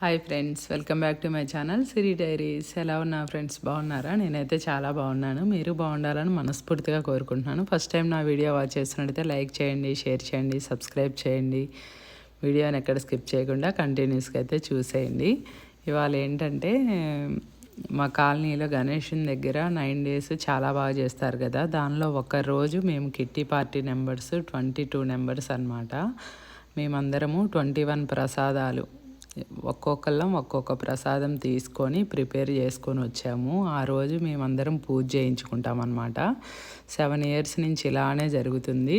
Hi friends welcome back to my channel Siri diaries ఎలా ఉన్నా friends బాగున్నారా? నేనైతే చాలా బాగున్నాను. మీరు బాగుండాలని మనస్ఫూర్తిగా కోరుకుంటున్నాను. ఫస్ట్ టైం నా వీడియో వాచ్ చేస్తున్నట్టయితే లైక్ చేయండి షేర్ చేయండి సబ్స్క్రైబ్ చేయండి. వీడియోని ఎక్కడ స్కిప్ చేయకుండా కంటిన్యూస్గా అయితే చూసేయండి. ఇవాళ ఏంటంటే మా కాలనీలో గణేషన్ దగ్గర నైన్ డేస్ చాలా బాగా చేస్తారు కదా. దానిలో ఒక రోజు మేము kitty party numbers twenty two numbers అనమాట మేమందరము ట్వంటీ వన్ ప్రసాదాలు ఒక్కొక్కళ్ళం ఒక్కొక్క ప్రసాదం తీసుకొని ప్రిపేర్ చేసుకొని వచ్చాము. ఆ రోజు మేమందరం పూజ చేయించుకుంటాం అనమాట సెవెన్ ఇయర్స్ నుంచి ఇలానే జరుగుతుంది.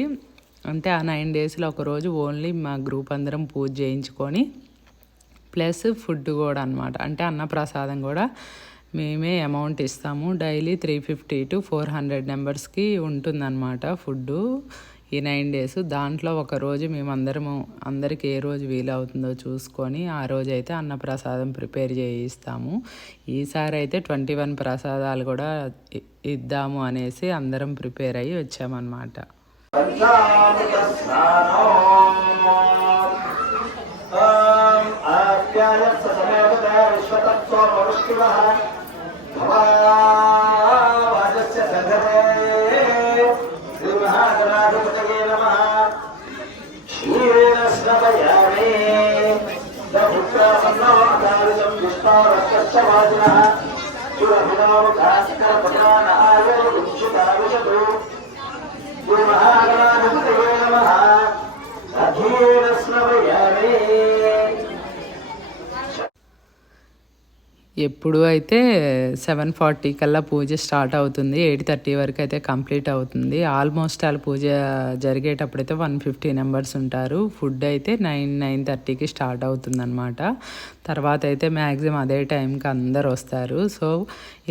అంటే ఆ నైన్ డేస్లో ఒకరోజు ఓన్లీ మా గ్రూప్ అందరం పూజ చేయించుకొని ప్లస్ ఫుడ్ కూడా అనమాట అంటే అన్న ప్రసాదం కూడా మేమే అమౌంట్ ఇస్తాము. Daily three fifty to four hundred నెంబర్స్కి ఉంటుందన్నమాట ఫుడ్డు. ఈ నైన్ డేస్. దాంట్లో ఒక రోజు మేమందరము అందరికి ఏ రోజు వీలవుతుందో చూసుకొని ఆ రోజు అయితే అన్నప్రసాదం ప్రిపేర్ చేయిస్తాము. ఈసారి అయితే ట్వంటీ వన్ ప్రసాదాలు కూడా ఇద్దాము అనేసి అందరం ప్రిపేర్ అయ్యి వచ్చామన్నమాట. భవా సంభవాదారుషం దుష్టారస్య వాసిన చురభినవకాశకరపదానాయ వింశుతావిషతు గురుమహాగణాధిపతయే నమః అధీనస్నవయామే ఎప్పుడు అయితే సెవెన్ ఫార్టీ కల్లా పూజ స్టార్ట్ అవుతుంది. ఎయిట్ థర్టీ వరకు అయితే కంప్లీట్ అవుతుంది. ఆల్మోస్ట్ వాళ్ళ పూజ జరిగేటప్పుడైతే వన్ ఫిఫ్టీ నెంబర్స్ ఉంటారు. ఫుడ్ అయితే నైన్ నైన్ థర్టీకి స్టార్ట్ అవుతుంది అనమాట తర్వాత అయితే మ్యాక్సిమం అదే టైంకి అందరు వస్తారు. సో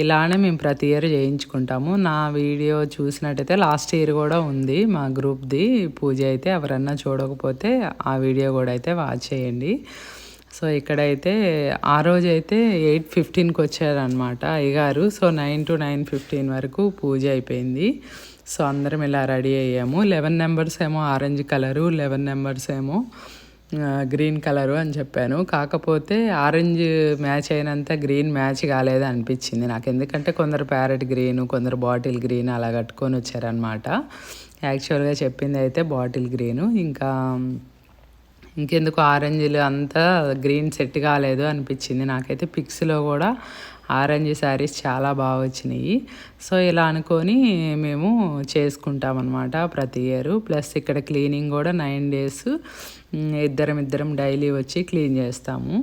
ఇలానే మేము ప్రతి ఇయర్ చేయించుకుంటాము. నా వీడియో చూసినట్టయితే లాస్ట్ ఇయర్ కూడా ఉంది మా గ్రూప్ది. పూజ అయితే ఎవరన్నా చూడకపోతే ఆ వీడియో కూడా అయితే వాచ్ చేయండి. సో ఇక్కడైతే ఆ రోజు అయితే ఎయిట్ ఫిఫ్టీన్కి వచ్చారనమాట అయ్యగారు. So nine to nine fifteen వరకు పూజ అయిపోయింది. సో అందరం ఇలా రెడీ అయ్యాము. లెవెన్ నెంబర్స్ ఏమో ఆరెంజ్ కలరు లెవెన్ నెంబర్స్ ఏమో గ్రీన్ కలరు అని చెప్పాను. కాకపోతే ఆరెంజ్ మ్యాచ్ అయినంత గ్రీన్ మ్యాచ్ కాలేదు అనిపించింది నాకు. ఎందుకంటే కొందరు ప్యారెట్ గ్రీన్ కొందరు బాటిల్ గ్రీన్ అలా కట్టుకొని వచ్చారనమాట యాక్చువల్గా చెప్పింది అయితే బాటిల్ గ్రీను. ఇంకా ఇంకెందుకు ఆరెంజ్లు అంతా గ్రీన్ సెట్ కాలేదు అనిపించింది. నాకైతే పిక్స్లో కూడా ఆరెంజ్ శారీస్ చాలా బాగా వచ్చినాయి. సో ఇలా అనుకొని మేము చేసుకుంటాం అనమాట ప్రతి ఇయర్. ప్లస్ ఇక్కడ క్లీనింగ్ కూడా నైన్ డేస్ ఇద్దరం ఇద్దరం డైలీ వచ్చి క్లీన్ చేస్తాము.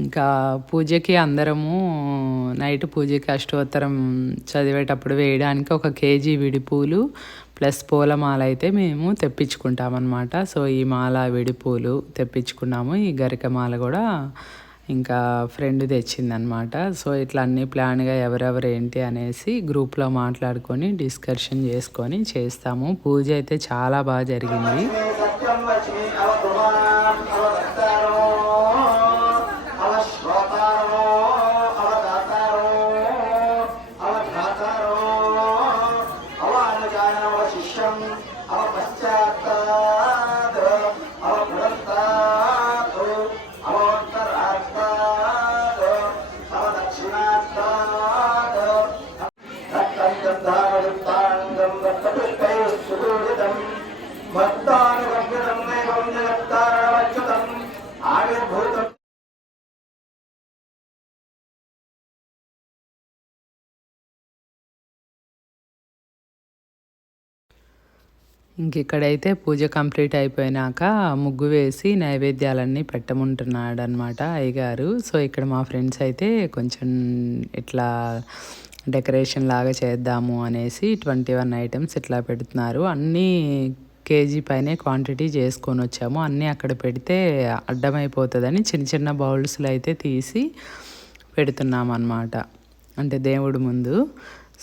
ఇంకా పూజకి అందరము నైట్ పూజకి అష్టోత్తరం చదివేటప్పుడు వేయడానికి ఒక కేజీ విడిపూలు ప్లస్ పూల ప్లస్ పూలమాల అయితే మేము తెప్పించుకుంటామన్నమాట. సో ఈ మాల విడిపూలు తెప్పించుకున్నాము. ఈ గరిక మాల కూడా ఇంకా ఫ్రెండ్ తెచ్చిందనమాట సో ఇట్లా అన్ని ప్లాన్గా ఎవరెవరు ఏంటి అనేసి గ్రూప్లో మాట్లాడుకొని డిస్కషన్ చేసుకొని చేస్తాము. పూజ అయితే చాలా బాగా జరిగింది. భక్తానుగమ్యతం నైవం ఆవిర్భూతం ఇంక ఇక్కడైతే పూజ కంప్లీట్ అయిపోయినాక ముగ్గు వేసి నైవేద్యాలన్నీ పెట్టమంటున్నాడు అనమాట అయ్యగారు. సో ఇక్కడ మా ఫ్రెండ్స్ అయితే కొంచెం ఇట్లా డెకరేషన్ లాగా చేద్దాము అనేసి ట్వంటీ వన్ ఐటమ్స్ ఇట్లా పెడుతున్నారు. అన్నీ కేజీ పైనే క్వాంటిటీ చేసుకొని వచ్చాము. అన్నీ అక్కడ పెడితే అడ్డమైపోతుందని చిన్న చిన్న బౌల్స్లో అయితే తీసి పెడుతున్నాం అన్నమాట అంటే దేవుడు ముందు.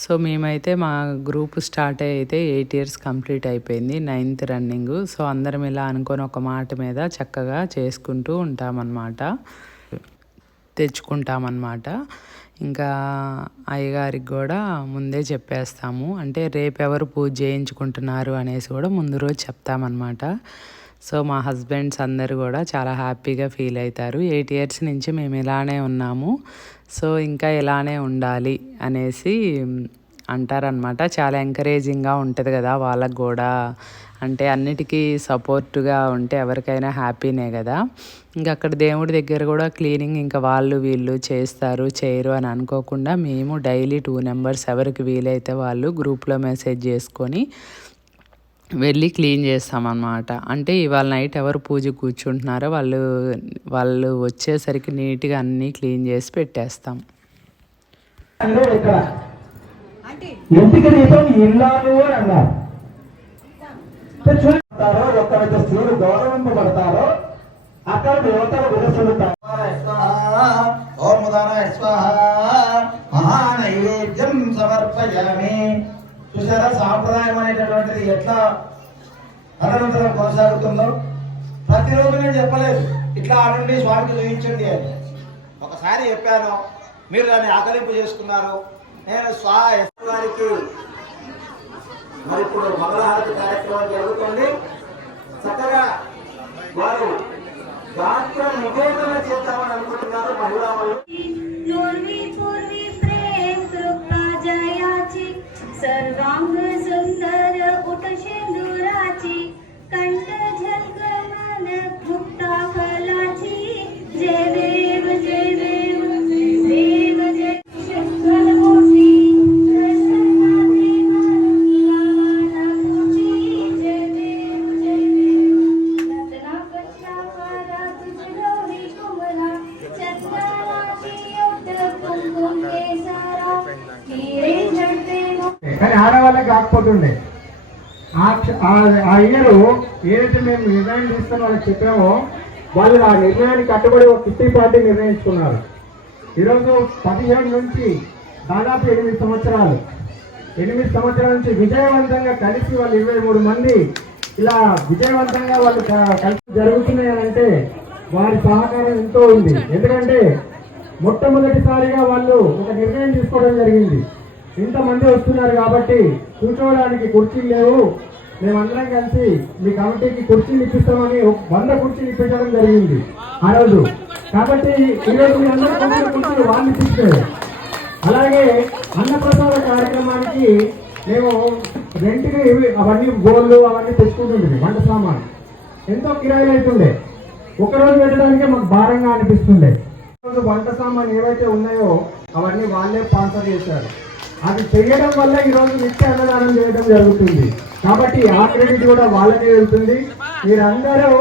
సో మేమైతే మా గ్రూప్ స్టార్ట్ అయితే ఎయిట్ ఇయర్స్ కంప్లీట్ అయిపోయింది నైన్త్ రన్నింగ్ సో అందరం ఇలా అనుకొని ఒక మాట మీద చక్కగా చేసుకుంటూ ఉంటామన్నమాట. తెచ్చుకుంటామన్నమాట. ఇంకా అయ్యగారికి కూడా ముందే చెప్పేస్తాము. అంటే రేపు ఎవరు పూజ చేయించుకుంటున్నారు అనేసి కూడా ముందు రోజు చెప్తామన్నమాట. సో మా హస్బెండ్స్ అందరు కూడా చాలా హ్యాపీగా ఫీల్ అవుతారు. ఎయిట్ ఇయర్స్ నుంచి మేము ఇలానే ఉన్నాము. సో ఇంకా ఇలానే ఉండాలి అనేసి అంటారనమాట చాలా ఎంకరేజింగ్గా ఉంటుంది కదా వాళ్ళకు కూడా. అంటే అన్నిటికీ సపోర్టుగా ఉంటే ఎవరికైనా హ్యాపీనే కదా. ఇంకా అక్కడ దేవుడి దగ్గర కూడా క్లీనింగ్ ఇంకా వాళ్ళు వీళ్ళు చేస్తారు చేయరు అని అనుకోకుండా మేము డైలీ టూ నెంబర్స్ ఎవరికి వీలైతే వాళ్ళు గ్రూప్లో మెసేజ్ చేసుకొని వెళ్ళి క్లీన్ చేస్తామన్నమాట. అంటే ఇవాళ నైట్ ఎవరు పూజ కూర్చుంటున్నారో వాళ్ళు వాళ్ళు వచ్చేసరికి నీట్గా అన్నీ క్లీన్ చేసి పెట్టేస్తాం. ఇక్కడ ఇంటికి దీపం ఇల్లాలు అని అన్నారు. అంటే చూడతారో ఎక్కడైతే స్త్రీలు గౌరవింపబడతారో అక్కడ దేవతలు విరసులుతారు మహానైవేద్యం సమర్పయామి. చూసారా సాంప్రదాయం అనేటటువంటిది ఎట్లా అనంతరం కొనసాగుతుందో? ప్రతిరోజు నేను చెప్పలేదు. ఇట్లా ఆడండి స్వామికి చూపించండి అని. ఒకసారి చెప్పాను మీరు దాన్ని ఆకలింపు చేసుకున్నారు. నేను స్వా గారికి మరి ఇప్పుడు మంగళహారతి కార్యక్రమం జరుగుతుంది. చక్కగా వారు గాత్ర నివేదన చేద్దామని అనుకుంటున్నారు మహిళా కానీ ఆడవాళ్ళకి కాకపోతుండే. ఆ ఇయర్ ఏదైతే మేము నిర్ణయం తీసుకుని వాళ్ళకి చెప్పామో వాళ్ళు ఆ నిర్ణయానికి కట్టుబడి ఒక కిట్టి పార్టీ నిర్ణయించుకున్నారు. ఈరోజు పదిహేడు నుంచి దాదాపు ఎనిమిది సంవత్సరాలు. ఎనిమిది సంవత్సరాల నుంచి విజయవంతంగా కలిసి వాళ్ళు ఇరవై మూడు మంది ఇలా విజయవంతంగా వాళ్ళు కలిసి జరుగుతున్నాయి అని అంటే వారి సహకారం ఎంతో ఉంది. ఎందుకంటే మొట్టమొదటిసారిగా వాళ్ళు ఒక నిర్ణయం తీసుకోవడం జరిగింది. ఇంతమంది వస్తున్నారు కాబట్టి కూర్చోవడానికి కుర్చీలు లేవు. మేమందరం కలిసి మీ కమిటీకి కుర్చీలు ఇప్పిస్తామని వంద కుర్చీలు ఇప్పించడం జరిగింది ఆ రోజు. కాబట్టి ఈరోజు మీ అందరూ కుర్చీలు వాళ్ళు ఇప్పించారు. అలాగే అన్నప్రసాద కార్యక్రమానికి మేము రెంట్కి ఇవి అవన్నీ గోళ్ళు అవన్నీ తెచ్చుకుంటుండే వంట సామాన్ ఎంతో కిరాయిలు అవుతుండే ఒకరోజు పెట్టడానికే మాకు భారంగా అనిపిస్తుండే. వంట సామాన్ ఏవైతే ఉన్నాయో అవన్నీ వాళ్ళే స్పాన్సర్ చేశారు. అది చేయడం వల్ల ఈ రోజు నిత్య అన్నదానం చేయడం జరుగుతుంది. కాబట్టి ఆ క్రెడిట్ కూడా వాళ్ళకే వెళ్తుంది. మీరందరూ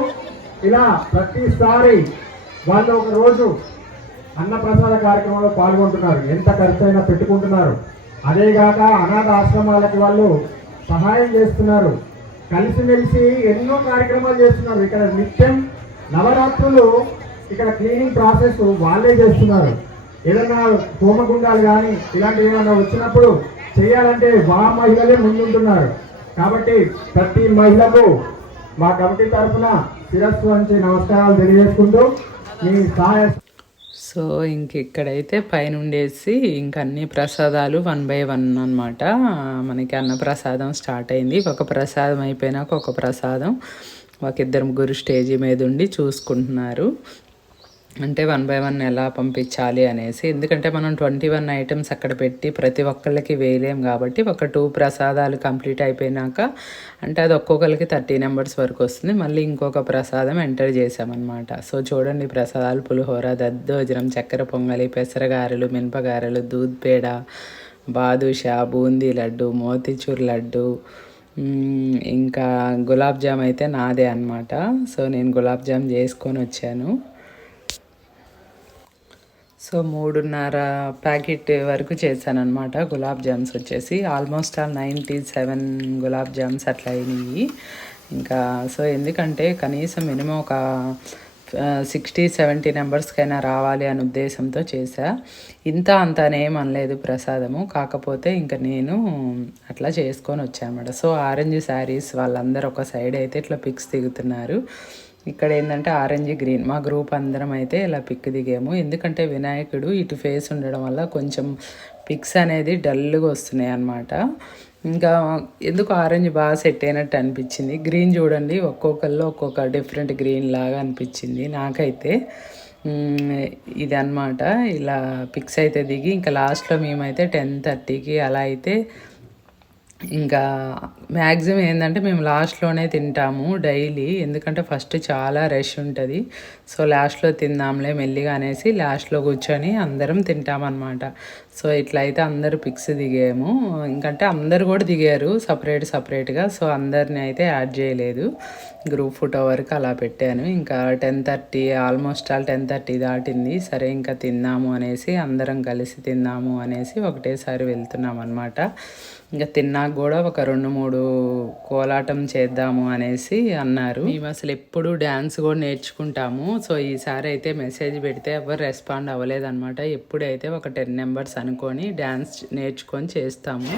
ఇలా ప్రతిసారి వాళ్ళు ఒక రోజు అన్నప్రసాద కార్యక్రమంలో పాల్గొంటున్నారు. ఎంత ఖర్చు అయినా పెట్టుకుంటున్నారు అదేగాక అనాథ ఆశ్రమాలకి వాళ్ళు సహాయం చేస్తున్నారు. కలిసిమెలిసి ఎన్నో కార్యక్రమాలు చేస్తున్నారు. ఇక్కడ నిత్యం నవరాత్రులు ఇక్కడ క్లీనింగ్ ప్రాసెస్ వాళ్ళే చేస్తున్నారు. ఏదన్నా హోమగుండాలు కానీ ఇలాంటివి ఏమన్నా వచ్చినప్పుడు చేయాలంటే మా మహిళలే ముందుంటున్నారు. కాబట్టి ప్రతి మహిళకు మా కమిటీ తరఫున శిరస్సు వంచి నమస్కారాలు తెలియజేసుకుంటూ మీ సహాయ సో ఇంక ఇక్కడైతే పైన ఉండేసి ఇంక అన్ని ప్రసాదాలు వన్ బై వన్ అనమాట మనకి అన్న ప్రసాదం స్టార్ట్ అయింది. ఒక ప్రసాదం అయిపోయినాక ఒక ప్రసాదం. ఒక ఇద్దరు ముగ్గురు స్టేజీ మీద ఉండి చూసుకుంటున్నారు. అంటే వన్ బై వన్ ఎలా పంపించాలి అనేసి. ఎందుకంటే మనం ట్వంటీ వన్ ఐటమ్స్ అక్కడ పెట్టి ప్రతి ఒక్కళ్ళకి వేయలేం కాబట్టి ఒక టూ ప్రసాదాలు కంప్లీట్ అయిపోయినాక అంటే అది ఒక్కొక్కరికి థర్టీ నెంబర్స్ వరకు వస్తుంది. మళ్ళీ ఇంకొక ప్రసాదం ఎంటర్ చేసామన్నమాట. సో చూడండి ప్రసాదాలు పులిహోర దద్దోజనం చక్కెర పొంగలి పెసరగారెలు మినపగారెలు దూద్ పేడ బాదుషా బూందీ లడ్డు మోతిచూర్ లడ్డు ఇంకా గులాబ్ జామ్ అయితే నాదే అనమాట సో నేను గులాబ్ జామ్ చేసుకొని వచ్చాను. సో మూడున్నర ప్యాకెట్ వరకు చేశాను అనమాట గులాబ్ జామ్స్ వచ్చేసి almost all ninety seven gulab jams అట్లా అయినాయి. ఇంకా సో ఎందుకంటే కనీసం మినిమం ఒక సిక్స్టీ సెవెంటీ నెంబర్స్కైనా రావాలి అనే ఉద్దేశంతో చేశా. ఇంత అంత అనేం అనలేదు ప్రసాదము. కాకపోతే ఇంకా నేను అట్లా చేసుకొని వచ్చానమాట సో ఆరెంజ్ శారీస్ వాళ్ళందరూ ఒక సైడ్ అయితే ఇట్లా పిక్స్ దిగుతున్నారు. ఇక్కడ ఏంటంటే ఆరెంజ్ గ్రీన్. మా గ్రూప్ అందరం అయితే ఇలా పిక్ దిగాము. ఎందుకంటే వినాయకుడు ఇటు ఫేస్ ఉండడం వల్ల కొంచెం పిక్స్ అనేది డల్గా వస్తున్నాయి అన్నమాట. ఇంకా ఎందుకు ఆరెంజ్ బాగా సెట్ అయినట్టు అనిపించింది? గ్రీన్ చూడండి ఒక్కొక్కరిలో ఒక్కొక్క డిఫరెంట్ గ్రీన్ లాగా అనిపించింది నాకైతే. ఇది అన్నమాట. ఇలా పిక్స్ అయితే దిగి ఇంకా లాస్ట్లో మేమైతే టెన్ థర్టీకి అలా అయితే ఇంకా మ్యాక్సిమం ఏంటంటే మేము లాస్ట్లోనే తింటాము డైలీ ఎందుకంటే ఫస్ట్ చాలా రష్ ఉంటుంది. సో లాస్ట్లో తిందాంలే మెల్లిగా అనేసి లాస్ట్లో కూర్చొని అందరం తింటామన్నమాట. సో ఇట్లా అయితే అందరూ పిక్స్ దిగాము. ఇంకంటే అందరు కూడా దిగారు సపరేట్ సపరేట్గా. సో అందరిని అయితే యాడ్ చేయలేదు. గ్రూప్ ఫోటో వరకు అలా పెట్టాను. ఇంకా ten thirty almost all ten thirty దాటింది. సరే ఇంకా తిన్నాము అనేసి అందరం కలిసి తిన్నాము అనేసి ఒకటేసారి వెళ్తున్నాం అనమాట ఇంకా తిన్నాక కూడా ఒక రెండు మూడు కోలాటం చేద్దాము అనేసి అన్నారు. మేము అసలు ఎప్పుడు డ్యాన్స్ కూడా నేర్చుకుంటాము. సో ఈసారి అయితే మెసేజ్ పెడితే ఎవరు రెస్పాండ్ అవ్వలేదన్నమాట. ఎప్పుడైతే ఒక టెన్ నెంబర్స్ అనుకొని డ్యాన్స్ నేర్చుకొని చేస్తాము.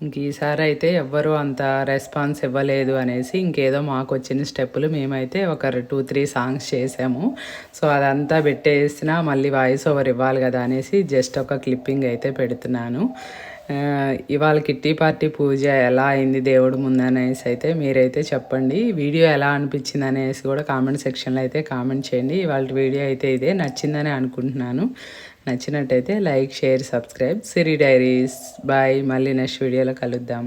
ఇంక ఈసారి అయితే ఎవ్వరూ అంత రెస్పాన్స్ ఇవ్వలేదు అనేసి ఇంకేదో మాకు వచ్చిన స్టెప్పులు మేమైతే ఒక టూ త్రీ సాంగ్స్ చేసాము. సో అదంతా పెట్టేసినా మళ్ళీ వాయిస్ ఓవర్ ఇవ్వాలి కదా అనేసి జస్ట్ ఒక క్లిప్పింగ్ అయితే పెడుతున్నాను. ఇవాళ కిట్టి పార్టీ పూజ ఎలా అయింది దేవుడు ముందు అనేసి అయితే మీరైతే చెప్పండి. వీడియో ఎలా అనిపించింది అనేసి కూడా కామెంట్ సెక్షన్లో అయితే కామెంట్ చేయండి. ఇవాళ వీడియో అయితే ఇదే. నచ్చిందని అనుకుంటున్నాను. నచ్చినట్టయితే like share subscribe. Siri diaries. Bye. మళ్ళీ నెక్స్ట్ వీడియోలో కలుద్దాం.